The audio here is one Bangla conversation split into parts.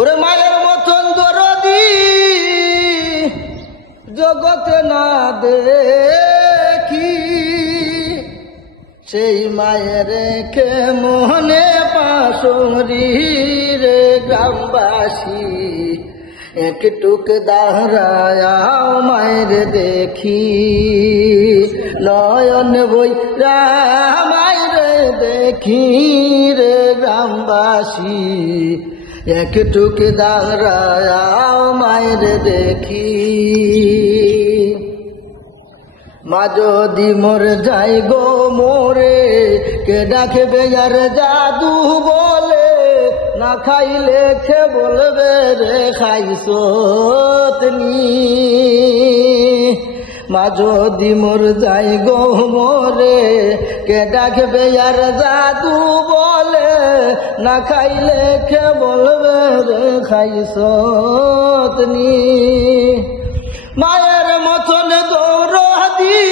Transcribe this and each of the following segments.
ওরে মায়ের মতন দরদি, জগতে না দেখি। সেই মায়ের কে মোহনে পাশরি রে গ্রামবাসী, একটুক দাঁড়ায়াও মায়ের দেখি। নয়ন বই মায়ের দেখি রে গ্রামবাসী একটুক দাঁড়ায়াও মায়ের দেখি। মা যদি মোর যাই গো মোরে, কে ডাকবে আর জাদু বলে? না খাইলে খে বলবে, রে খাইছো মা যদি মোর যাই গো মোরে, কে ডাকবে আর জাদু না খাইলে খে বলবে রে তুমি। মায়ের মতন দৌড়ি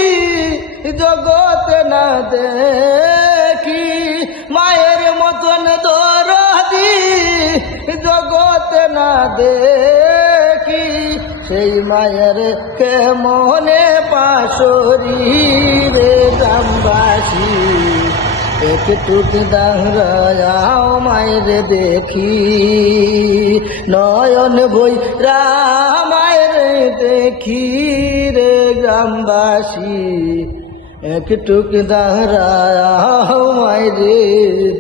জগতে না দেখি। মায়ের মতন দৌড়ি জগতে না দেখি। সেই মায়ের কে মনে পাশরি রে গ্রামবাসী একটুক দাঁড়াও মায়ের দেখি। নয়ন বই রামায়ের দেখি রে গ্রামবাসী। একটুক দাঁড়াও মায়ের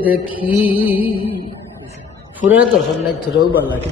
দেখি। ফুরের তো সন্ন্যাস ধরেও ভালো লাগে।